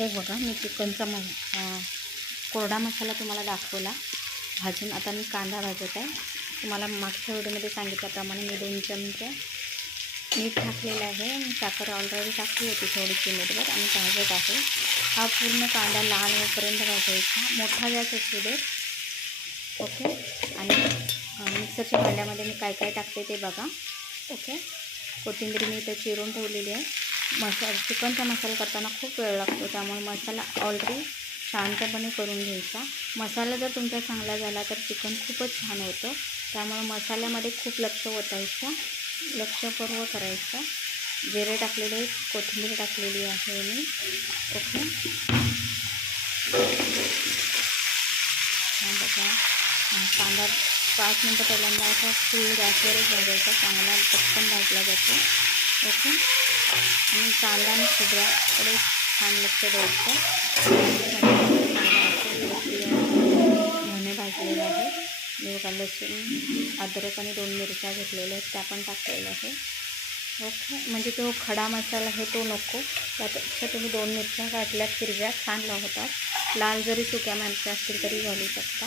हे बघा, मी चिकनचा कोरडा मसाला तुम्हाला दाखवला भाजून. आता मी कांदा भाजत आहे. तुम्हाला मागच्या व्हिडिओमध्ये सांगितल्याप्रमाणे मी 2 चमचे मीठ टाकलेलं आहे. मी साखर ऑलरेडी टाकली होती थोडीशी मीठवर आणि भाजत आहे. हा पूर्ण कांदा लाल होईपर्यंत भाजायचा. मोठा गॅस असू दे. ओके. आणि मिक्सरच्या भांड्यामध्ये मी काय काय टाकते ते बघा. ओके. कोथिंबीर मी इथं चिरून ठेवलेली आहे. चिकनचा मसाला करताना खूप वेळ लागतो, त्यामुळे मसाला ऑलरेडी शांतपणे करून घ्यायचा. मसाला जर तुमचा चांगला झाला तर चिकन खूपच छान होतं. त्यामुळे मसाल्यामध्ये खूप लक्ष ओतायचं, लक्षपूर्वक करायचं. जिरे टाकलेले आहेत, कोथिंबीर टाकलेली आहे मी. ओके. हा बघा, कांदा 5 मिनटं पहिल्यांदा असा फुल गॅसवरच भाजायचा, चांगला पटकन भाजला जातो. ओके. आणि कांदा आणि खोबऱ्याकडे छान लक्ष द्यायचं. धणे भाजलेले आहे. मी बघा लसूण, अद्रक आणि 2 मिरच्या घेतलेल्या आहेत, त्या पण टाकलेल्या आहे. ओके. म्हणजे तो खडा मसाला आहे तो नको, त्यापेक्षा तुम्ही 2 मिरच्या काढल्यात हिरव्या, छान लागतात. लाल जरी सुक्या मिरच्या असतील तरी घालू शकता.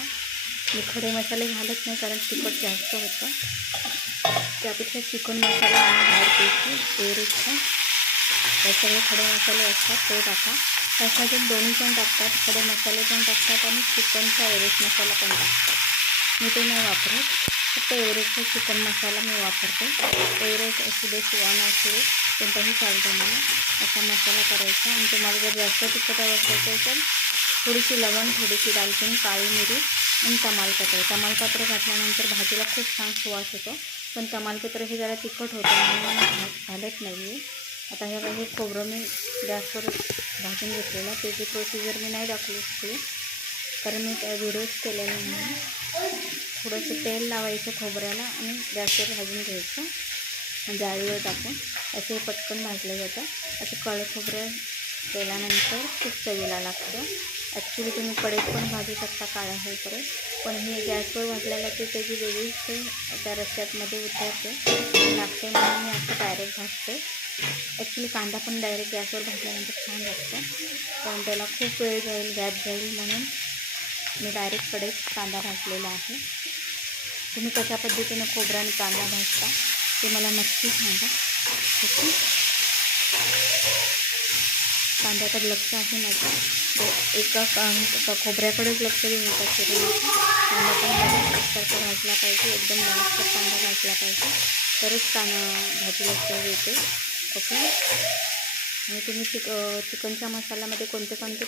मी खडे मसाले घालत नाही कारण तिखट जास्त होतं. त्यापेक्षा चिकन मसाला आणि बाहेरपैकी एवरेजचा हे सगळे खडे मसाले असतात ते टाका. त्याच्यातून दोन्ही पण टाकतात, खडे मसाले पण टाकतात आणि चिकनचा एवरेज मसाला पण टाकतात. मी ते नाही वापरत, फक्त एवरेजचा चिकन मसाला मी वापरते. एवरेज असू दे, सुवान असू दे, कोणताही चालतं मला. असा मसाला करायचा. आणि तुम्हाला जर जास्त तिखट असेल तर थोडीशी लवंग, थोडीशी दालचिनी, काळी मिरी आणि तमालपत्र घातल्यानंतर भाजीला खूप छान सुवास होतो. पण तमालपत्र हे जरा तिखट होतं म्हणून घालत नाही आहे. आता हे खोबरं मी गॅसवर भाजून घेतलेलं, त्याची प्रोसिजर मी नाही दाखवू शकली कारण मी त्या व्हिडिओज केलेले नाही. थोडंसं तेल लावायचं खोबऱ्याला आणि गॅसवर भाजून घ्यायचं जाळीवर टाकून. असे पटकन भाजलं जातं. असं काळं खोबरं केल्यानंतर खूप चवीला लागतं. ॲक्च्युली तुम्ही कढईत पण भाजू शकता काळा होईपर्यंत, पण हे गॅसवर भाजल्याला ते त्याची वेगळीच त्या रस्स्यामध्ये उतरते लागते, म्हणून मी असं डायरेक्ट भाजते. ॲक्च्युली कांदा पण डायरेक्ट गॅसवर भाजल्यानंतर छान लागतं, पण त्याला खूप वेळ जाईल, गॅस जाईल, म्हणून मी डायरेक्ट कढईत कांदा भाजलेला आहे. तुम्ही कशा पद्धतीने खोबरा आणि कांदा भाजता ते मला नक्की सांगा. ओके. कांद्याकडे लक्ष आहे माझं, एका खोबऱ्याकडेच लक्ष देऊन नका चिरून. कांदा पण एकसारखा भाजला पाहिजे, एकदम लालसर कांदा भाजला पाहिजे, तरच भाजीला चव येते. ओके. आणि तुम्ही चिकनच्या मसाल्यामध्ये कोणते कोणते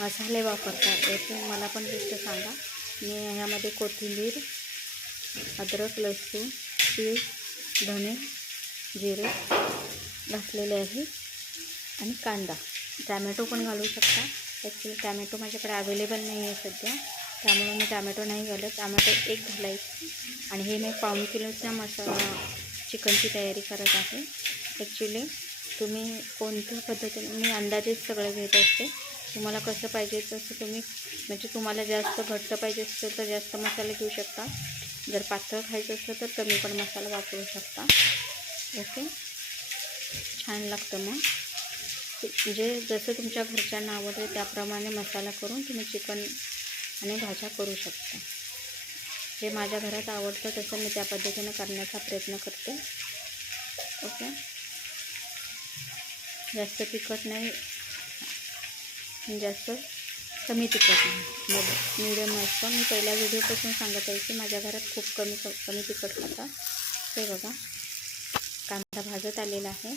मसाले वापरता याची मला पण लिस्ट सांगा. मी ह्यामध्ये कोथिंबीर, अद्रक, लसूण, तीळ, धणे, जिरे घातलेले आहे आणि कांदा. टॅमॅटो पण घालू शकता. ॲक्च्युली टॅमॅटो माझ्याकडे अवेलेबल नाही आहे सध्या, त्यामुळे मी टॅमॅटो नाही घालत. टॅमॅटो 1 घालायची. आणि हे मी 1.5 किलोचा चिकनची तयारी करत आहे. ॲक्च्युली तुम्ही कोणत्या पद्धतीने, मी अंदाजेच सगळं घेत असते. तुम्हाला कसं पाहिजे तसं तुम्ही, म्हणजे तुम्हाला जास्त घट्ट पाहिजे असेल तर जास्त मसाले घेऊ शकता, जर पातळ खायचं असेल तर कमी पण मसाला वापरू शकता. ओके. छान लागतं. मग म्हणजे जसं तुमच्या घरच्यांना आवडते त्याप्रमाणे मसाला करून तुम्ही चिकन आणि भाज्या करू शकता. जे माझ्या घरात आवडतं तसं मी त्या पद्धतीने करण्याचा प्रयत्न करते. ओके. जास्त तिखट नाही, जास्त कमी तिखट नाही, मिडियम असतं. मी पहिल्या व्हिडिओपासून सांगत आहे की माझ्या घरात खूप कमी तिखट खातात. ते बघा, कांदा भाजत आलेला आहे.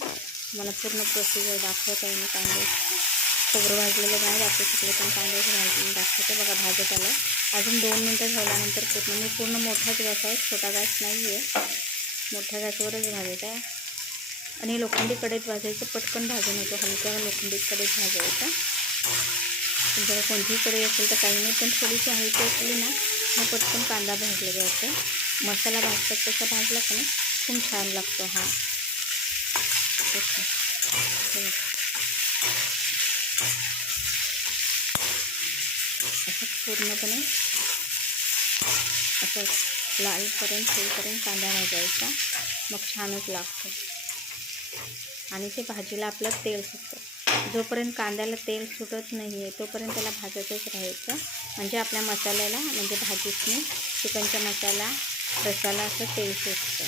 मला पूर्ण प्रोसिजर दाखवत आहे. मी कांदे खोबरं भाजलेलं नाही दाखवू शकले, पण कांदे भाजून दाखवते. बघा, भाजत आलं. अजून 2 मिनटं ठेवल्यानंतर मी पूर्ण मोठाच गॅस आहे, छोटा गॅस नाही आहे, मोठ्या गॅसवरच भाजत आहे. आणि लोखंडी कढईत भाजायचं, पटकन भाजून होतो. हलक्या लोखंडी कढईत भाजायचं. जर कोणतीही कढई असेल तर काही नाही, पण थोडीशी हलकी असली ना मग पटकन कांदा भाजला जातो. मसाला भाजतात तसा भाजला का नाही खूप छान लागतो हा. ओके. असं पूर्णपणे असं लालपर्यंत होईपर्यंत कांदा भाजायचा, मग छानच लागतो. आणि ते भाजीला आपलं तेल सुटतं. जोपर्यंत कांद्याला तेल सुटत नाही आहे तोपर्यंत त्याला भाजतच राहायचं. म्हणजे आपल्या मसाल्याला म्हणजे भाजीतनी चिकनच्या रसाला असं तेल सुटतं.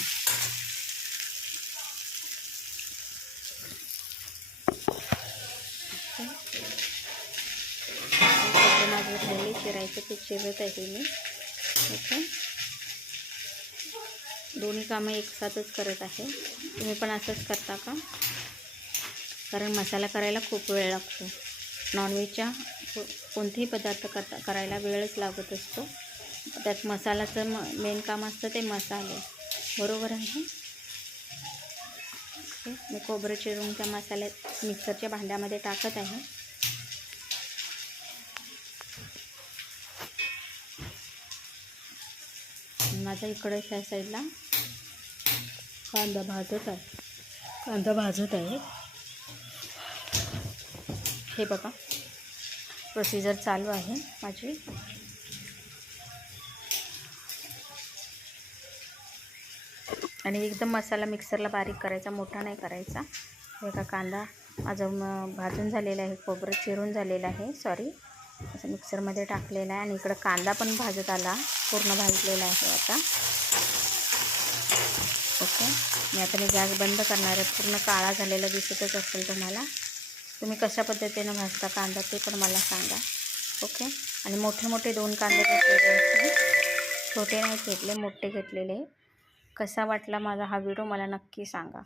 माझं राहिले चिरायचं ते चिरत आहे मी. ओके, दोन्ही कामं एकसाथच करत आहे. तुम्ही पण असंच करता का? कारण मसाला करायला खूप वेळ लागतो. नॉनव्हेजच्या कोणतेही पदार्थ करायला वेळच लागत असतो. त्यात मसाल्याचं मेन काम असतं ते मसाले, बरोबर आहे. मी खोबरं चिरून त्या मसाल्यात मिक्सरच्या भांड्यामध्ये टाकत आहे. माझा इकडे ह्या साईडला कांदा भाजत आहे. हे बघा, प्रोसिजर चालू आहे माझी. आणि एकदम मसाला मिक्सरला बारीक करायचा, मोठा नाही करायचा. बघा, कांदा माझा भाजून झालेला आहे, खोबरं चिरून झालेलं आहे, असं मिक्सरमध्ये टाकलेलं आहे. आणि इकडं कांदा पण भाजत आला, पूर्ण भाजलेला आहे आता. ओके, मी गॅस बंद करणार आहे. पूर्ण काळा झालेला दिसतच असेल तुम्हाला. तुम्ही कशा पद्धतीनं भाजता कांदा ते पण मला सांगा. ओके, आणि मोठे 2 कांदे घेतलेले, छोटे नाही घेतले, मोठे घेतलेले. कसा वाटला माझा हा व्हिडिओ मला नक्की सांगा.